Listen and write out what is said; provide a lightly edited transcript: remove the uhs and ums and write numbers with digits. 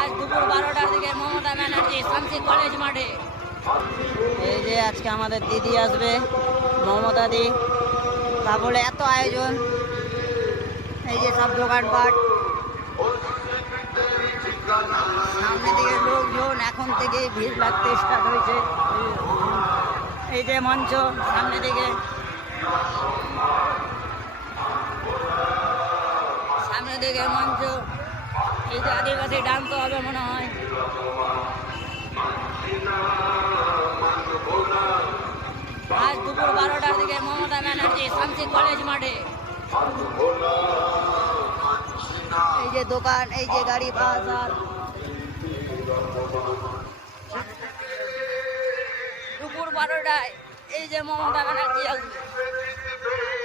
আজ দুপুর 12টার দিকে মমতা ব্যানার্জি শান্তি কলেজ মাঠে। এই যে আজকে আমাদের দিদি আসবে, মমতা দি, তা বলে এত আয়োজন। এই যে সব দোকানপাট, সামনে দিকে লোকজন এখন থেকে ভিড় লাগতে স্টার্ট হয়েছে। এই যে মঞ্চ সামনে দিকে, সামনে দিকে মঞ্চ। এই যে আদিবাসী ডান্স হবে মনে হয়। আজ দুপুর 12টার দিকে মমতা ব্যানার্জি শান্তি কলেজ মাঠে। এই যে দোকান, এই যে গাড়ি বাজার, দুপুর 12টায় এই যে মমতা ব্যানার্জি আসবে। এই যে দোকান,